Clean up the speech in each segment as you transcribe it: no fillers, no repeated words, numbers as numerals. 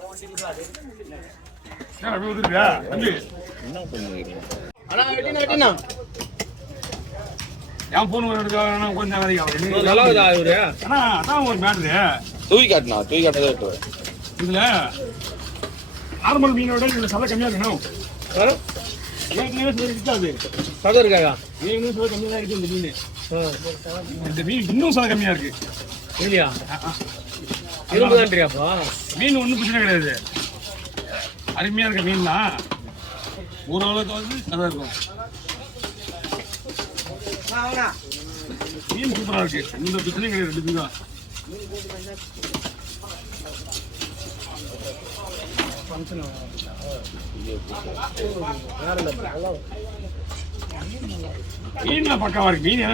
என் phone கொஞ்சம் ஒரு matter தூக்கி காட்டினதே இதுல நார்மல் மீனோட இதுல சதை கம்மியா இருக்கணும். சதை இருக்காங்க கம்மியா தான் இருக்கு இந்த மீன். இந்த மீன் இன்னும் சதை கம்மியா இருக்கு இல்லையா? இருபதாண்டியாப்பா மீன் ஒன்றும் பிரச்சனை கிடையாது. அருமையா இருக்க மீன் தான். ஓரளவுக்கு வந்து சதை இருக்கும். மீன் சூப்பரா இருக்கு. இந்த பிரச்சனையும் கிடையாது. ரெண்டு மீன் தான். மீன்ல பக்காவா இருக்கு. மீன்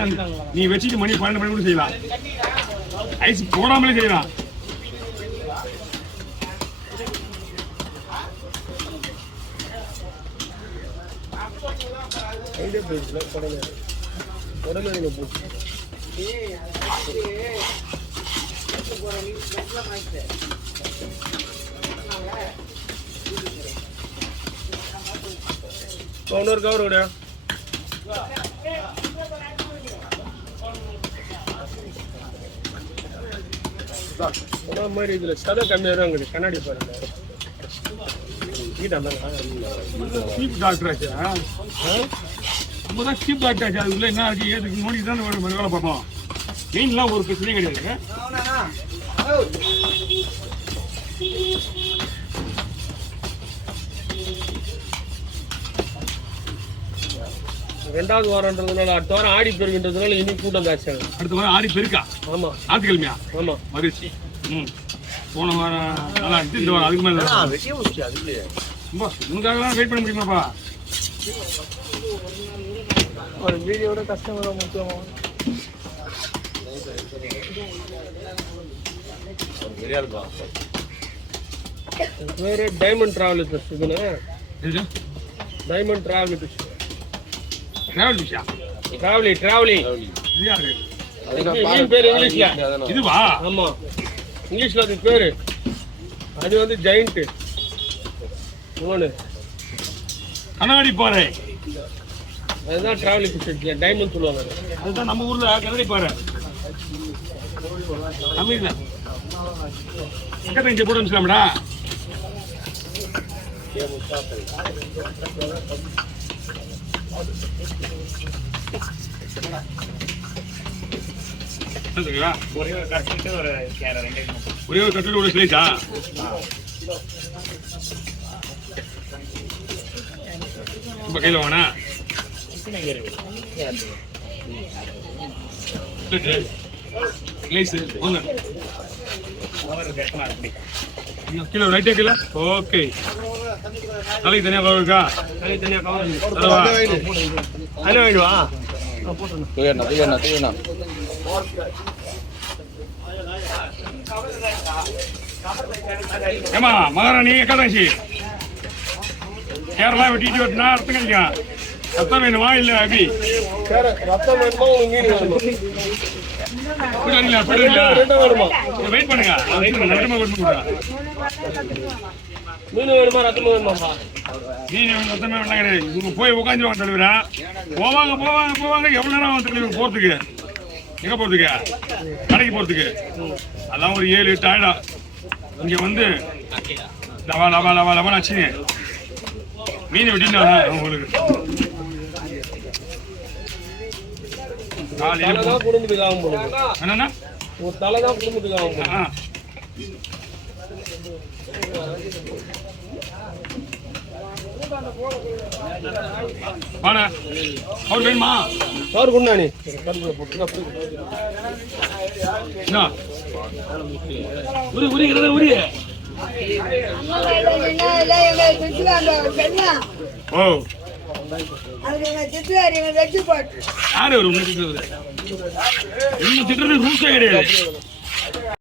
நீ வச்சுட்டு மணி 12 மணி கூட செய்யலாம். ஐஸ் போடாமலே செய்யலாம். இன்னொரு கவர் விட மாதிரி இதுல சதை கம்மியாக தான் கண்ணாடி பாருங்க. சீப் டாக்டர் ஆச்சு. நம்மதான் சீப் டாக்டர் ஆச்சு. அதுக்குள்ள என்ன இருக்கு ஏதுக்கு நோண்டி தான் வேலை பார்ப்போம். மீன்லாம் ஒரு பிரச்சனையும் கிடையாது. ரெண்டாவது வாரம்ன்றதுனால அடுத்த வாரம் ஆடி பெருக்குன்றதுனால இனி கூட்டம் தாச்சு. அடுத்த வாரம் ஆடி பெருக்கா? ஆமா, ஞாயிற்றுக்கிழமையா? ஆமா, மகிழ்ச்சி. போன வாரம் நல்லா இருந்துச்சு. இந்த வாரம் அதுக்கு மேல உனக்காகலாம் வெயிட் பண்ண முடியுமாப்பா? ஒரு வீடியோட கஸ்டமர் முக்கியம். வேற டைமண்ட் டிராவல் பஸ் இதுனா டைமண்ட் டிராவல் பஸ். டிராவல் பிஷா? டிராவலி இது பேர் இங்கிலீஷ்ல. இதுவா? ஆமா, இங்கிலீஷ்ல அது பேரு. அது வந்து ஜெயண்ட் ஒன்று கண்ணாடி பாறை. அதுதான் டிராவலி பிஷ். டைமண்ட் சொல்லுவாங்க. அதுதான் நம்ம ஊர்ல கண்ணாடி பாறை. தமிழ்ல இங்க போட வச்சுக்கலாம்டா. ஒரே ஒரு கட்டு ஒரு ஸ்லைஸா? இப்ப கையில வாங்க. கிலோ ரைட்டா கிலோ. ஓகே, தலைக்கு தனியா கவர் இருக்கா? வேணுவா? ஏமா மகாராணி ஏகாதசி கேரளா வெட்டிட்டு வெட்டினா அர்த்தம் கிடைக்கும். ரத்தம் வேணுமா இல்ல அபி? ரத்தம் வேணுமா? மீன் வேணுமா? வெயிட் பண்ணுங்க. மீன் வேணுமா ரத்தம் வேணுமா? மீன் ரத்தமே வேணா கிடையாது. இவங்க போய் உட்காந்துருவாங்க தலைவரா. போவாங்க போவாங்க போவாங்க. எவ்வளவு நேரம் ஆகும் தலைவர் போறதுக்கு? எங்க போறதுக்கு? கடைக்கு போறதுக்கு. அதான் ஒரு 7-8 ஆயிடும். இங்க வந்து லவா லவா லவா லவா ஆச்சு. மீன் வெட்டினா உங்களுக்கு குடும்பத்துக்கு ஆகும் போது என்னன்னா ஒரு தலைதான் குடும்பத்துக்கு ஆகும். வாடா அவர் வேணுமா? சார் குண்டானி உரி உரிக்கிறத உரி. ஓ யாரு ஒரு திட்டுறது ரூல்ஸே கிடையாது.